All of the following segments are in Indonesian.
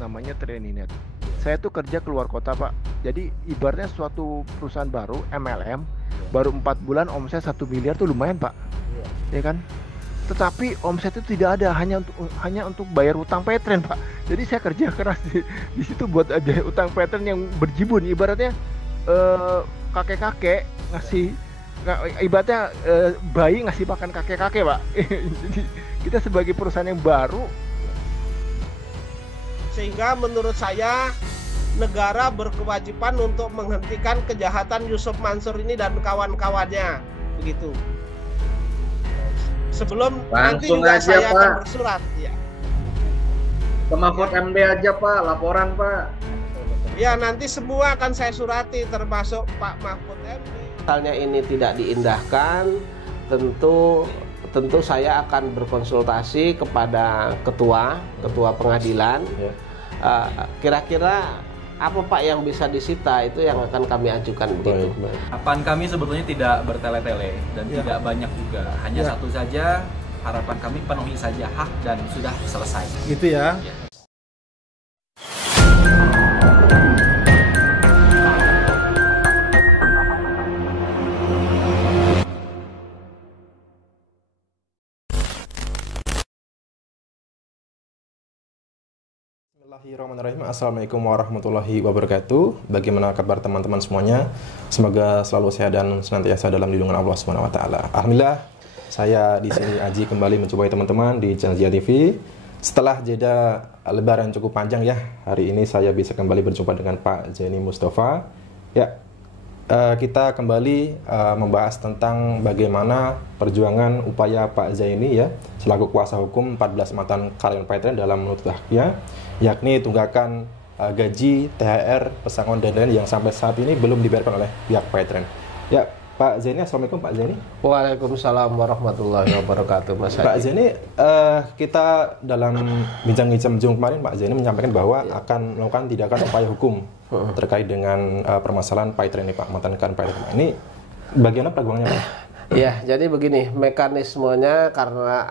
namanya Training Net. Saya tuh kerja keluar kota, Pak. Jadi ibaratnya suatu perusahaan baru, MLM, baru 4 bulan omset 1 miliar tuh lumayan, Pak. Ya kan? Tetapi omset itu tidak ada, hanya untuk bayar utang Petren, Pak. Jadi saya kerja keras di situ buat aja utang Petren yang berjibun. Ibaratnya kakek-kakek ngasih, ibaratnya bayi ngasih makan kakek-kakek, Pak. Jadi kita sebagai perusahaan yang baru, sehingga menurut saya negara berkewajiban untuk menghentikan kejahatan Yusuf Mansur ini dan kawan-kawannya, begitu. Sebelum nanti Langsung juga aja, saya Pak. akan bersurat, ya. Ke Mahfud MD aja Pak, laporan Pak. Ya, nanti semua akan saya surati, termasuk Pak Mahfud MD. Misalnya ini tidak diindahkan, tentu saya akan berkonsultasi kepada ketua pengadilan. Kira-kira apa Pak yang bisa disita, itu yang akan kami ajukan begitu. Harapan kami sebetulnya tidak bertele-tele dan tidak banyak juga. Hanya satu saja, harapan kami penuhi saja hak dan sudah selesai. Gitu ya. Bismillahirrahmanirrahim. Assalamualaikum warahmatullahi wabarakatuh. Bagaimana kabar teman-teman semuanya? Semoga selalu sehat dan senantiasa dalam lindungan Allah Subhanahu wa taala. Alhamdulillah, saya di sini Aji kembali mencobai teman-teman di channel Zia TV. Setelah jeda lebaran cukup panjang ya, hari ini saya bisa kembali berjumpa dengan Pak Zaini Mustafa. Ya, kita kembali membahas tentang bagaimana perjuangan upaya Pak Zaini ya selaku kuasa hukum 14 mantan karyawan Petren dalam menuntut haknya, yakni tunggakan gaji, THR, pesangon dan lain yang sampai saat ini belum dibayarkan oleh pihak Petren. Ya, Pak Zaini, assalamualaikum Pak Zaini. Waalaikumsalam warahmatullahi wabarakatuh, Mas Haji. Pak Zaini, kita dalam bincang-bincang kemarin Pak Zaini menyampaikan bahwa akan melakukan tindakan upaya hukum terkait dengan permasalahan Petren ini Pak, mantan karyawan Petren. Ini bagaimana perjuangannya Pak? Ya, jadi begini, mekanismenya karena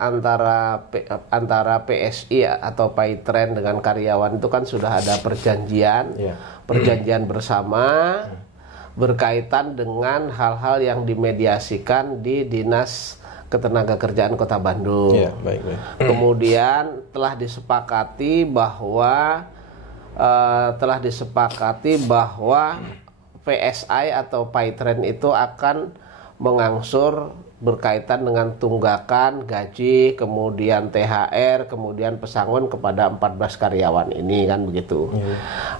antara PSI atau Petren dengan karyawan itu kan sudah ada perjanjian bersama berkaitan dengan hal-hal yang dimediasikan di Dinas Ketenagakerjaan Kota Bandung. Ya, baik. Kemudian telah disepakati bahwa PSI atau Petren itu akan mengangsur berkaitan dengan tunggakan gaji, kemudian THR, kemudian pesangon kepada 14 karyawan ini kan begitu.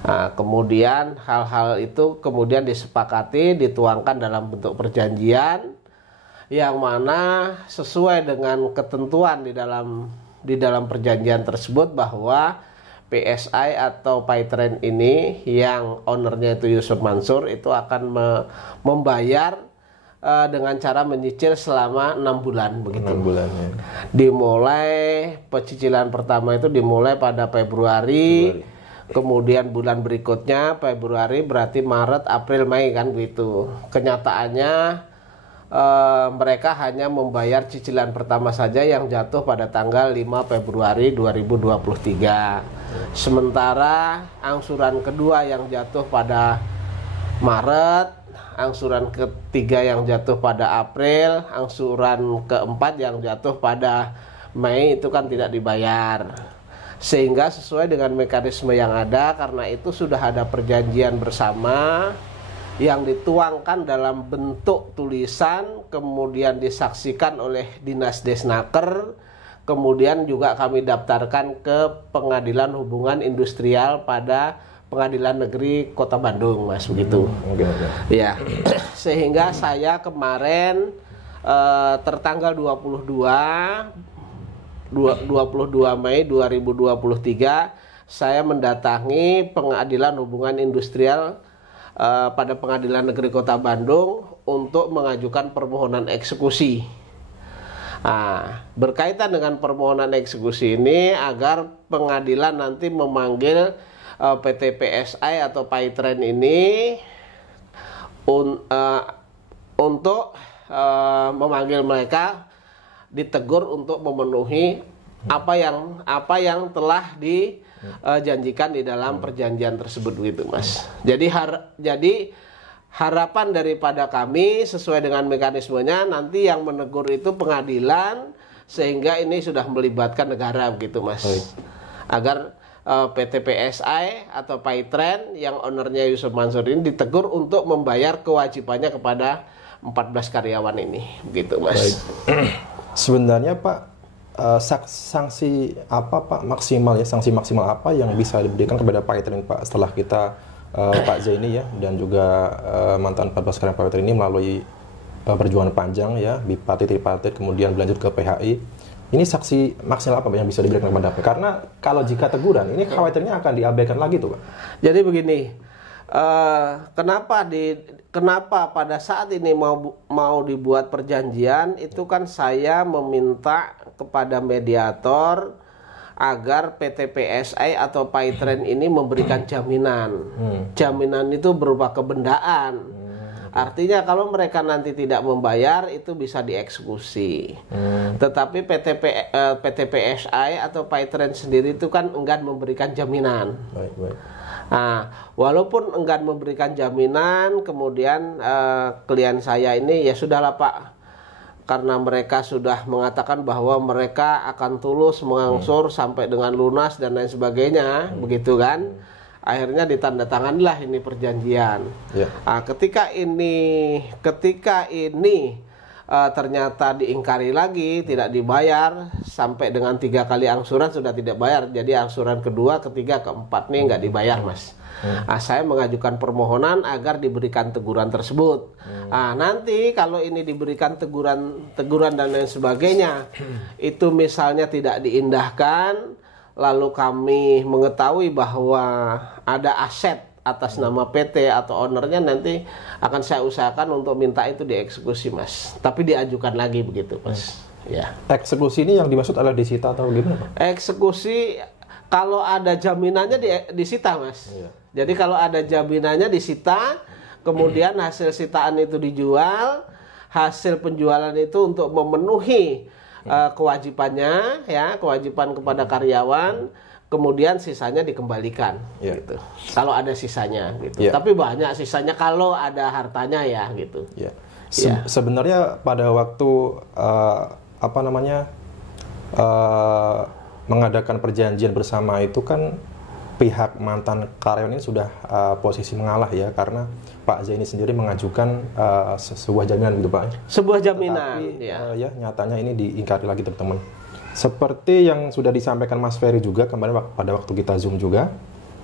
Nah, kemudian hal-hal itu kemudian disepakati, dituangkan dalam bentuk perjanjian yang mana sesuai dengan ketentuan di dalam perjanjian tersebut bahwa PSI atau Petren ini yang ownernya itu Yusuf Mansur itu akan membayar dengan cara menyicil selama 6 bulan begitu. 6 bulan ya. Dimulai pecicilan pertama itu dimulai pada Februari. Kemudian bulan berikutnya Februari, berarti Maret, April, Mei kan begitu. Kenyataannya mereka hanya membayar cicilan pertama saja yang jatuh pada tanggal 5 Februari 2023. Sementara angsuran kedua yang jatuh pada Maret, angsuran ketiga yang jatuh pada April, angsuran keempat yang jatuh pada Mei itu kan tidak dibayar. Sehingga sesuai dengan mekanisme yang ada, karena itu sudah ada perjanjian bersama yang dituangkan dalam bentuk tulisan, kemudian disaksikan oleh Dinas Desnaker, kemudian juga kami daftarkan ke Pengadilan Hubungan Industrial pada Pengadilan Negeri Kota Bandung, Mas, begitu. Ya, sehingga saya kemarin tertanggal 22 Mei 2023 saya mendatangi Pengadilan Hubungan Industrial pada Pengadilan Negeri Kota Bandung untuk mengajukan permohonan eksekusi. Nah, berkaitan dengan permohonan eksekusi ini agar pengadilan nanti memanggil PT PSI atau Petren ini untuk memanggil mereka, ditegur untuk memenuhi apa yang telah janjikan di dalam perjanjian tersebut gitu Mas. Jadi harapan daripada kami sesuai dengan mekanismenya, nanti yang menegur itu pengadilan, sehingga ini sudah melibatkan negara begitu Mas. Agar PT PSI atau Paitren yang ownernya Yusuf Mansur ini ditegur untuk membayar kewajibannya kepada 14 karyawan ini begitu Mas. Sebenarnya Pak, sanksi apa Pak maksimal ya, sanksi maksimal apa yang bisa diberikan kepada Paitren Pak setelah kita Pak Zaini ya dan juga mantan 14 karyawan Paitren ini melalui perjuangan panjang ya, bipartit, tripartit, kemudian berlanjut ke PHI. Ini sanksi maksimal apa yang bisa diberikan kepada Pak? Karena kalau jika teguran, ini khawatirnya akan diabaikan lagi tuh Pak. Jadi begini, kenapa pada saat ini mau dibuat perjanjian itu kan saya meminta kepada mediator agar PT PSI atau Paitren ini memberikan jaminan. Jaminan itu berupa kebendaan. Artinya kalau mereka nanti tidak membayar itu bisa dieksekusi. Tetapi PT PSI atau Paitren sendiri itu kan enggan memberikan jaminan. Nah, walaupun enggan memberikan jaminan, kemudian klien saya ini ya sudahlah Pak, karena mereka sudah mengatakan bahwa mereka akan tulus mengangsur sampai dengan lunas dan lain sebagainya, begitu kan? Akhirnya ditandatanganilah ini perjanjian. Nah, ketika ini ternyata diingkari lagi, tidak dibayar sampai dengan 3 kali angsuran sudah tidak bayar. Jadi angsuran kedua, ketiga, keempat nih nggak dibayar Mas. Nah, saya mengajukan permohonan agar diberikan teguran tersebut. Nah, nanti kalau ini diberikan teguran dan lain sebagainya, itu misalnya tidak diindahkan, lalu kami mengetahui bahwa ada aset atas nama PT atau ownernya, nanti akan saya usahakan untuk minta itu dieksekusi Mas. Tapi diajukan lagi begitu Mas. Ya. Eksekusi ini yang dimaksud adalah disita atau gimana Pak? Eksekusi kalau ada jaminannya disita Mas. Jadi kalau ada jaminannya disita, kemudian hasil sitaan itu dijual, hasil penjualan itu untuk memenuhi kewajibannya ya, kewajiban kepada karyawan, kemudian sisanya dikembalikan gitu. Kalau ada sisanya gitu. Tapi banyak sisanya kalau ada hartanya ya gitu. Sebenarnya pada waktu mengadakan perjanjian bersama itu kan pihak mantan karyawan ini sudah posisi mengalah ya, karena Pak Zaini sendiri mengajukan sebuah jaminan gitu Pak. Sebuah jaminan. Tetapi ya nyatanya ini diingkari lagi teman-teman. Seperti yang sudah disampaikan Mas Ferry juga kemarin pada waktu kita Zoom juga,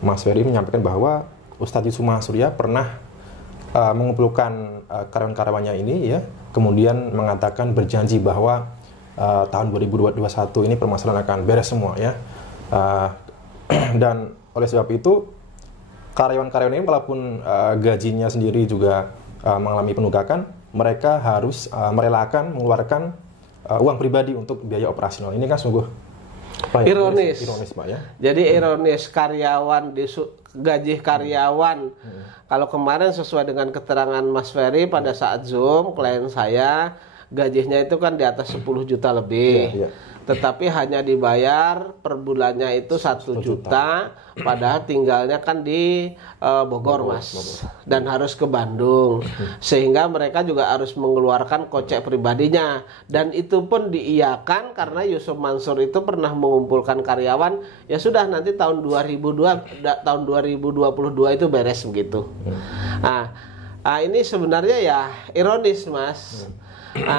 Mas Ferry menyampaikan bahwa Ustadz Yusuf Mansur ya pernah mengumpulkan karyawan-karyawannya ini ya, kemudian mengatakan berjanji bahwa tahun 2021 ini permasalahan akan beres semua ya. Dan oleh sebab itu karyawan-karyawan ini walaupun gajinya sendiri juga mengalami penunggakan, mereka harus merelakan mengeluarkan uang pribadi untuk biaya operasional. Ini kan sungguh ironis Pak ya. Jadi ironis, karyawan gaji karyawan. Kalau kemarin sesuai dengan keterangan Mas Ferry pada saat Zoom, klien saya gajinya itu kan di atas 10 juta lebih. Tetapi hanya dibayar per bulannya itu 1 juta, padahal tinggalnya kan di Bogor Mas, dan harus ke Bandung, sehingga mereka juga harus mengeluarkan kocek pribadinya, dan itu pun diiyakan karena Yusuf Mansur itu pernah mengumpulkan karyawan, ya sudah nanti tahun 2022 itu beres begitu. Nah, ini sebenarnya ya ironis Mas.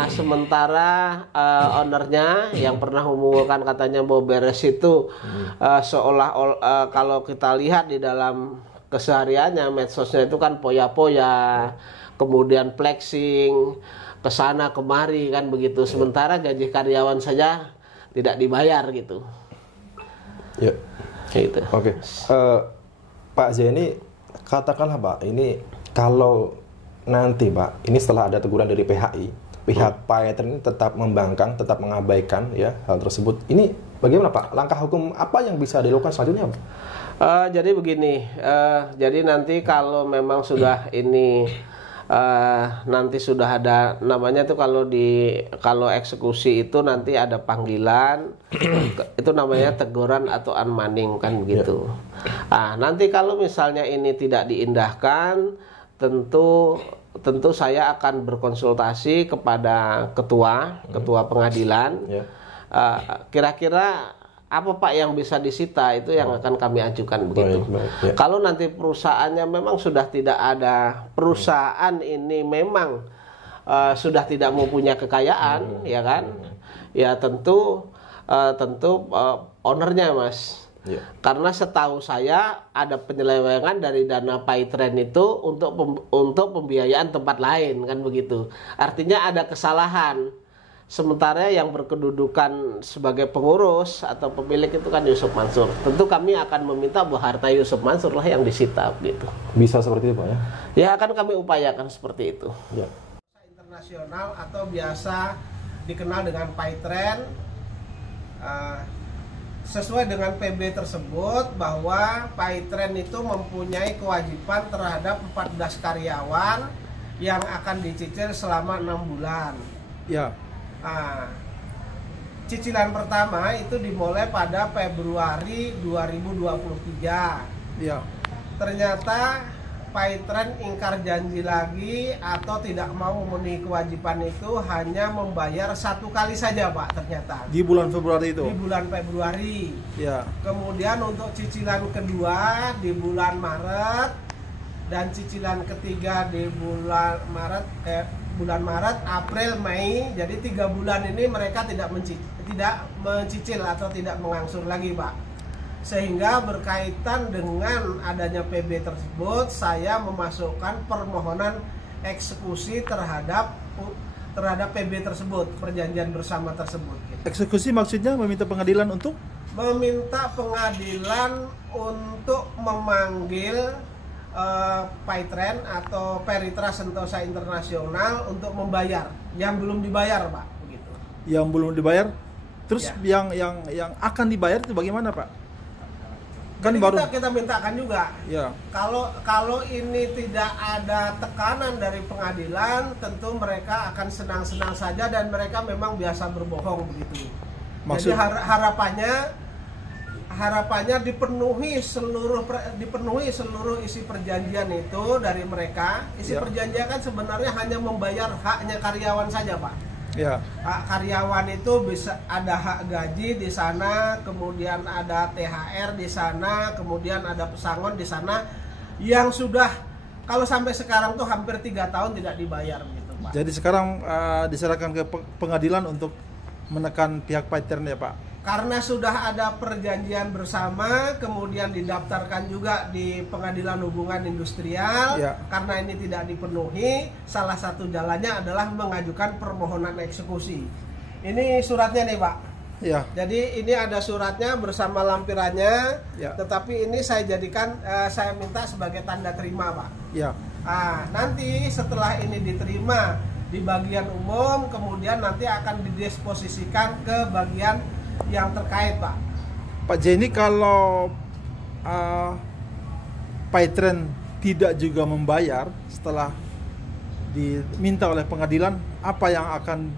Sementara ownernya yang pernah mengumpulkan katanya mau beres itu seolah-olah kalau kita lihat di dalam kesehariannya medsosnya itu kan poya-poya, kemudian flexing kesana kemari kan begitu. Sementara gaji karyawan saja tidak dibayar gitu. Ya. Gitu. Oke. Pak Zaini, katakanlah Pak, ini kalau nanti Pak, ini setelah ada teguran dari PHI, pihak Paitren ini tetap membangkang, tetap mengabaikan ya hal tersebut. Ini bagaimana Pak? Langkah hukum apa yang bisa dilakukan selanjutnya Pak? Jadi begini, jadi nanti kalau memang sudah ini nanti sudah ada namanya tuh kalau eksekusi itu nanti ada panggilan itu namanya teguran atau unmanning kan begitu. Nanti kalau misalnya ini tidak diindahkan, tentu saya akan berkonsultasi kepada ketua pengadilan. Kira-kira apa Pak yang bisa disita, itu yang akan kami ajukan begitu. Baik. Kalau nanti perusahaannya memang sudah tidak ada, perusahaan ini memang sudah tidak mempunyai kekayaan, ya kan? Ya tentu ownernya Mas. Karena setahu saya ada penyelewengan dari dana PayTrend itu untuk pembiayaan tempat lain kan begitu. Artinya ada kesalahan. Sementara yang berkedudukan sebagai pengurus atau pemilik itu kan Yusuf Mansur. Tentu kami akan meminta bahwa harta Yusuf Mansur lah yang disita gitu. Bisa seperti itu Pak ya? Ya akan kami upayakan seperti itu. Ya. Internasional atau biasa dikenal dengan PayTrend, sesuai dengan PB tersebut bahwa PayTrend itu mempunyai kewajiban terhadap 14 karyawan yang akan dicicil selama 6 bulan. Ya. Cicilan pertama itu dimulai pada Februari 2023. Ya. Ternyata PayTrend ingkar janji lagi atau tidak mau memenuhi kewajiban itu, hanya membayar 1 kali saja Pak ternyata. Di bulan Februari itu. Di bulan Februari. Ya. Kemudian untuk cicilan kedua di bulan Maret dan cicilan ketiga di bulan Maret, April, Mei. Jadi 3 bulan ini mereka tidak mencicil atau tidak mengangsur lagi Pak. Sehingga berkaitan dengan adanya PB tersebut, saya memasukkan permohonan eksekusi terhadap PB tersebut, perjanjian bersama tersebut. Eksekusi maksudnya meminta pengadilan untuk? Meminta pengadilan untuk memanggil PayTrend atau Peritra Sentosa Internasional untuk membayar yang belum dibayar Pak, begitu. Yang belum dibayar, terus Ya. yang akan dibayar itu bagaimana Pak? Kan Jadi baru kita mintakan juga. ya. Kalau ini tidak ada tekanan dari pengadilan, tentu mereka akan senang-senang saja dan mereka memang biasa berbohong begitu. Maksud- Jadi harapannya dipenuhi seluruh isi perjanjian itu dari mereka. Isi Ya. perjanjian kan sebenarnya hanya membayar haknya karyawan saja Pak. Ya. Hak karyawan itu bisa ada hak gaji di sana, kemudian ada THR di sana, kemudian ada pesangon di sana, yang sudah kalau sampai sekarang tuh hampir 3 tahun tidak dibayar gitu Pak. Jadi sekarang diserahkan ke pengadilan untuk menekan pihak PayTrend ya Pak. Karena sudah ada perjanjian bersama, kemudian didaftarkan juga di Pengadilan Hubungan Industrial. Ya. Karena ini tidak dipenuhi, salah satu jalannya adalah mengajukan permohonan eksekusi. Ini suratnya nih Pak. Ya. Jadi ini ada suratnya bersama lampirannya, Ya. tetapi ini saya jadikan, saya minta sebagai tanda terima Pak. Ya. Nanti setelah ini diterima di bagian umum, kemudian nanti akan didisposisikan ke bagian yang terkait Pak. Pak Jenny, kalau PayTrend tidak juga membayar setelah diminta oleh pengadilan, apa yang akan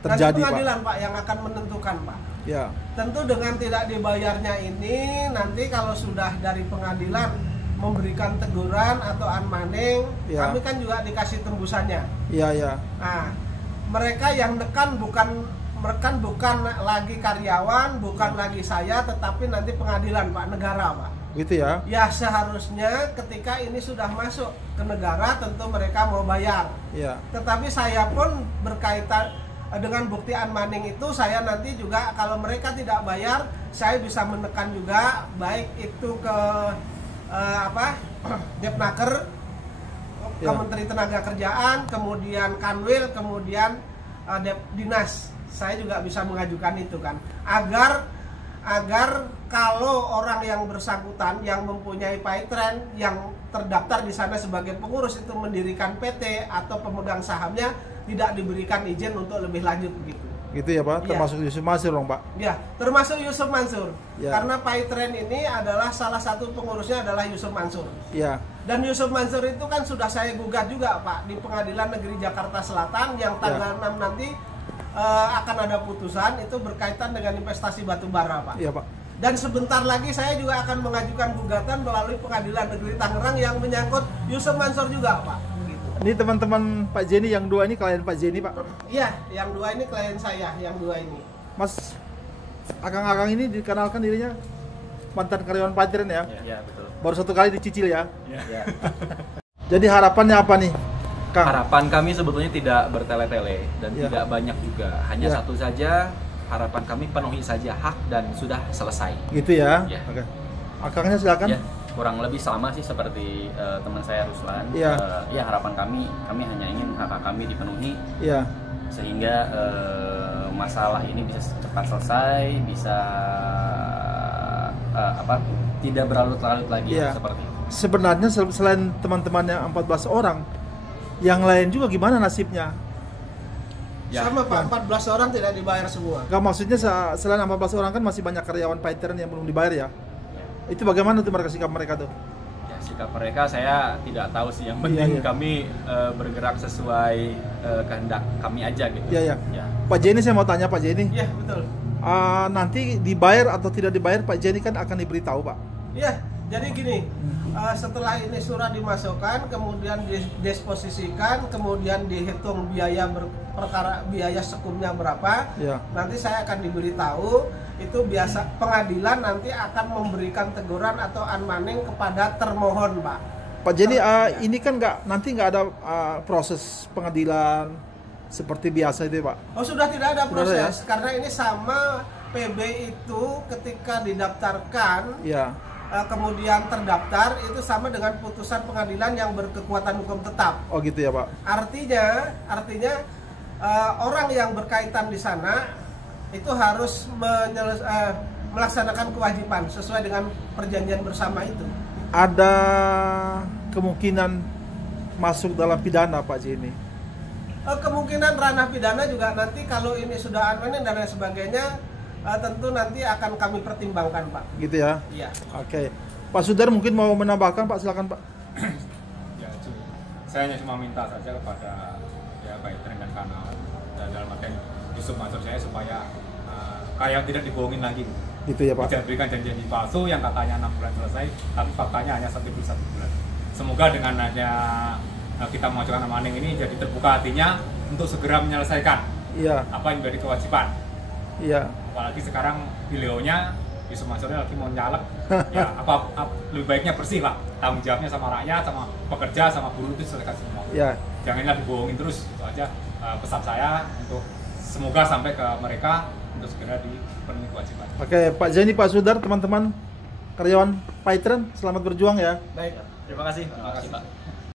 terjadi Nanti pengadilan Pak? Pak yang akan menentukan Pak. Ya. Tentu dengan tidak dibayarnya ini, nanti kalau sudah dari pengadilan memberikan teguran atau unmanning, Ya. kami kan juga dikasih tembusannya. Ya. Mereka yang nekan bukan lagi karyawan, bukan lagi saya, tetapi nanti pengadilan Pak, negara Pak. Gitu ya. Ya seharusnya ketika ini sudah masuk ke negara, tentu mereka mau bayar. Ya. Tetapi saya pun berkaitan dengan bukti unmanning itu, saya nanti juga kalau mereka tidak bayar, saya bisa menekan juga, baik itu ke Depnaker, Ya. Menteri Tenaga Kerjaan, kemudian Kanwil, kemudian Dinas. Saya juga bisa mengajukan itu kan, agar kalau orang yang bersangkutan yang mempunyai PayTrend yang terdaftar di sana sebagai pengurus itu mendirikan PT atau pemegang sahamnya, tidak diberikan izin untuk lebih lanjut begitu. Gitu ya Pak, Iya. termasuk Yusuf Mansur dong Pak. Ya, termasuk Yusuf Mansur. Ya. Karena Paitren ini adalah salah satu pengurusnya adalah Yusuf Mansur. Ya, Dan Yusuf Mansur itu kan sudah saya gugat juga Pak di Pengadilan Negeri Jakarta Selatan yang tanggal 6 nanti akan ada putusan itu berkaitan dengan investasi batu bara Pak. iya Pak. Dan sebentar lagi saya juga akan mengajukan gugatan melalui Pengadilan Negeri Tangerang yang menyangkut Yusuf Mansur juga Pak. Gitu. Ini teman-teman Pak Jenny yang dua ini klien Pak Jenny Pak. Iya, yang dua ini klien saya, yang dua ini. Mas, akang-akang ini dikenalkan dirinya mantan karyawan Paitren ya. Iya, betul. Baru 1 kali dicicil ya. Ya. Jadi harapannya apa nih, Kang? Harapan kami sebetulnya tidak bertele-tele dan Ya. tidak banyak juga. Hanya Ya. satu saja, harapan kami penuhi saja hak dan sudah selesai. Gitu ya. Ya. Oke. Akangnya silakan. Ya, kurang lebih sama sih seperti teman saya Ruslan. Iya. Ya harapan kami hanya ingin hak kami dipenuhi Iya. sehingga masalah ini bisa cepat selesai, bisa tidak berlarut-larut lagi Iya. seperti itu. Sebenarnya selain teman-temannya 14 orang, yang lain juga gimana nasibnya? Ya. Sama Pak, 14 orang tidak dibayar semua. Gak maksudnya selain 14 orang kan masih banyak karyawan Paitren yang belum dibayar ya? Itu bagaimana tuh sikap mereka tuh? Ya, sikap mereka saya tidak tahu sih. Yang Iya, penting iya. kami bergerak sesuai kehendak kami aja gitu. Iya, iya. Ya. Pak Jenny, saya mau tanya Pak Jenny, Iya, betul. nanti dibayar atau tidak dibayar Pak Jenny kan akan diberitahu Pak. Iya, jadi gini, setelah ini surat dimasukkan, kemudian didisposisikan, kemudian dihitung biaya biaya sekumnya berapa, Iya. nanti saya akan diberitahu. Itu biasa pengadilan nanti akan memberikan teguran atau unmanning kepada termohon, Pak. Pak Jenny, ini kan nanti nggak ada proses pengadilan seperti biasa itu Pak. Oh, sudah tidak ada Sudah ada ya? proses karena ini sama PB itu ketika didaftarkan Iya. kemudian terdaftar itu sama dengan putusan pengadilan yang berkekuatan hukum tetap. Oh gitu ya Pak. Artinya orang yang berkaitan di sana itu harus melaksanakan kewajiban sesuai dengan perjanjian bersama itu. Ada kemungkinan masuk dalam pidana Pak Jenny. Kemungkinan ranah pidana juga nanti kalau ini sudah unmanning dan lain sebagainya tentu nanti akan kami pertimbangkan Pak. Gitu ya. Iya. Oke. Pak Sudar mungkin mau menambahkan Pak, silakan Pak. Ya, saya hanya cuma minta saja kepada ya Paitren dan kanal dan dalam artian Yusuf Mansur saya supaya kayak tidak dibohongin lagi. Gitu ya Pak. Tidak berikan janji palsu yang katanya 6 bulan selesai, tapi faktanya hanya sampai 1 bulan. Semoga dengan adanya kita mengajukan unmanning ini jadi terbuka hatinya untuk segera menyelesaikan Iya. apa yang menjadi kewajiban. Iya. Apalagi sekarang beliaunya Yusuf Mansurnya lagi mau nyalek, ya lebih baiknya bersih lah, tanggung jawabnya sama rakyat, sama pekerja, sama buruh itu selesai semua. Iya. Janganlah dibohongin terus, itu aja pesan saya untuk semoga sampai ke mereka untuk segera dipenuhi kewajiban. Oke, Pak Jenny, Pak Sudar, teman-teman karyawan Paitren, selamat berjuang ya. Baik. Terima kasih. Terima kasih, Pak.